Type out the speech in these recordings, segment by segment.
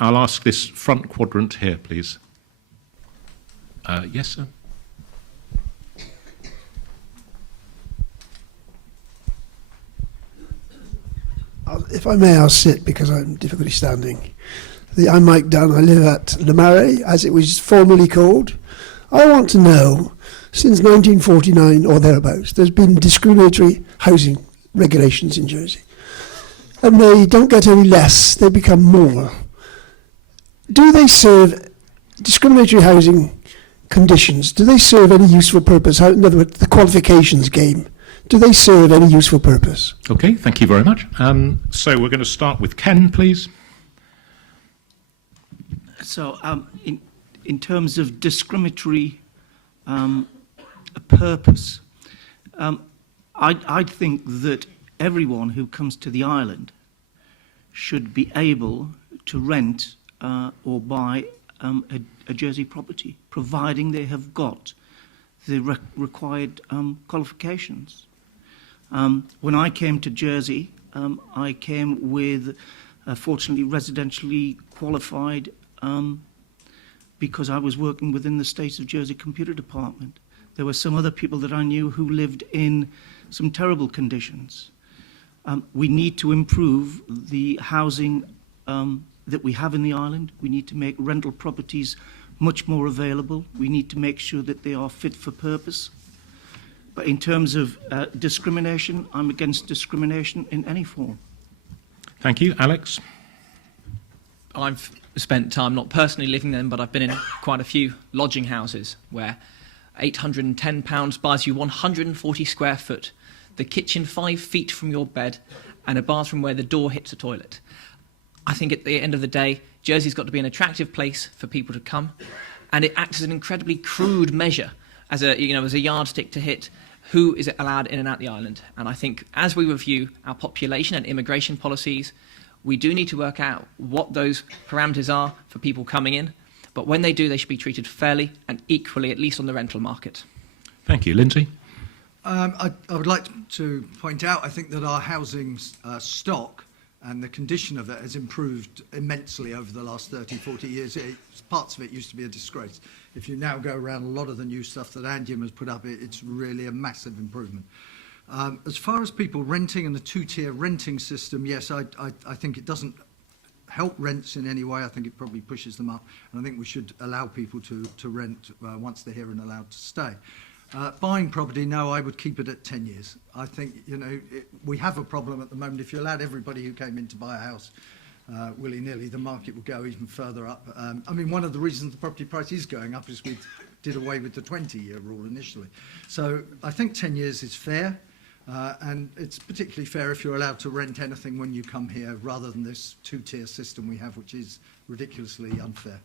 I'll ask this front quadrant here, please. Yes, sir. If I may, I'll sit because I'm difficulty standing. I'm Mike Dunn. I live at Le Marais, as it was formerly called. I want to know, since 1949 or thereabouts, there's been discriminatory housing regulations in Jersey. And they don't get any less, they become more. Do they serve discriminatory housing conditions? Do they serve any useful purpose? In other words, the qualifications game. Do they serve any useful purpose? Okay, thank you very much. So we're going to start with Ken, please. So in terms of discriminatory purpose, I think that everyone who comes to the island should be able to rent or buy a Jersey property, providing they have got the required qualifications. When I came to Jersey, I came with, fortunately, residentially qualified because I was working within the State of Jersey Computer Department. There were some other people that I knew who lived in some terrible conditions. We need to improve the housing that we have in the island. We need to make rental properties much more available. We need to make sure that they are fit for purpose. But in terms of discrimination, I'm against discrimination in any form. Thank you. Alex? I've spent time not personally living in them, but I've been in quite a few lodging houses where £810 buys you 140 square foot, the kitchen 5 feet from your bed, and a bathroom where the door hits a toilet. I think at the end of the day, Jersey's got to be an attractive place for people to come, and it acts as an incredibly crude measure, as a yardstick to hit who is allowed in and out the island. And I think as we review our population and immigration policies, we do need to work out what those parameters are for people coming in. But when they do, they should be treated fairly and equally, at least on the rental market. Thank you. Lindsay? I would like to point out, I think that our housing stock and the condition of it has improved immensely over the last 30, 40 years. Parts of it used to be a disgrace. If you now go around a lot of the new stuff that Andium has put up, it's really a massive improvement. As far as people renting and the two-tier renting system, yes, I think it doesn't help rents in any way. I think it probably pushes them up. And I think we should allow people to rent once they're here and allowed to stay. Buying property, no, I would keep it at 10 years. I think, we have a problem at the moment. If you allowed everybody who came in to buy a house willy-nilly, the market will go even further up. One of the reasons the property price is going up is we did away with the 20-year rule initially. So I think 10 years is fair, and it's particularly fair if you're allowed to rent anything when you come here, rather than this two-tier system we have, which is ridiculously unfair.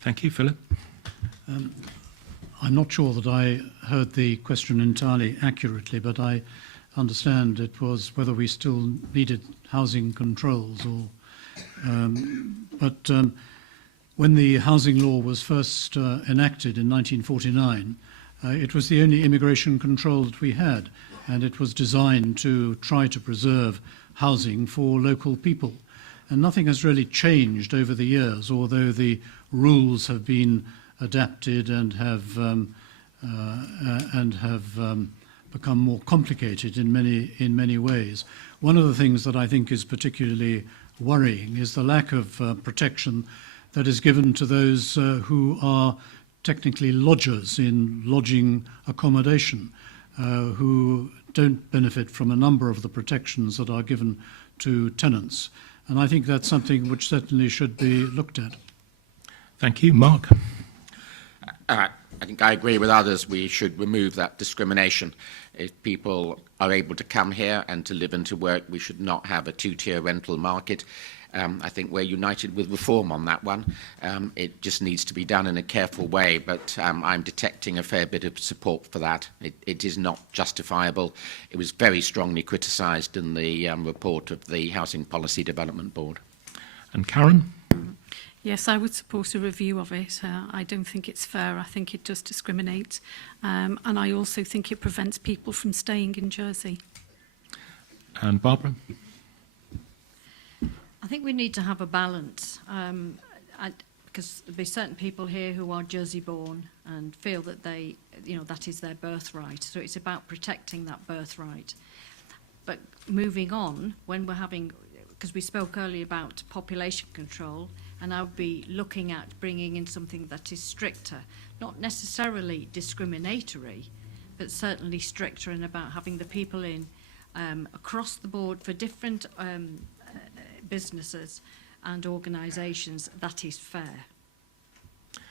Thank you. Philip? I'm not sure that I heard the question entirely accurately, but I understand it was whether we still needed housing controls or... when the housing law was first enacted in 1949, it was the only immigration control that we had, and it was designed to try to preserve housing for local people. And nothing has really changed over the years, although the rules have been adapted and have become more complicated in many ways. One of the things that I think is particularly worrying is the lack of protection that is given to those who are technically lodgers in lodging accommodation, who don't benefit from a number of the protections that are given to tenants. And I think that's something which certainly should be looked at. Thank you. Mark? I think I agree with others. We should remove that discrimination. If people are able to come here and to live and to work, we should not have a two-tier rental market. I think we're united with reform on that one. It just needs to be done in a careful way, but I'm detecting a fair bit of support for that. It is not justifiable. It was very strongly criticised in the report of the Housing Policy Development Board. And Karen? Yes, I would support a review of it. I don't think it's fair. I think it does discriminate. And I also think it prevents people from staying in Jersey. And Barbara? I think we need to have a balance, because there'll be certain people here who are Jersey born and feel that they, that is their birthright. So it's about protecting that birthright. But moving on, when we're having, because we spoke earlier about population control, and I would be looking at bringing in something that is stricter, not necessarily discriminatory, but certainly stricter, and about having the people in across the board for different businesses and organisations that is fair.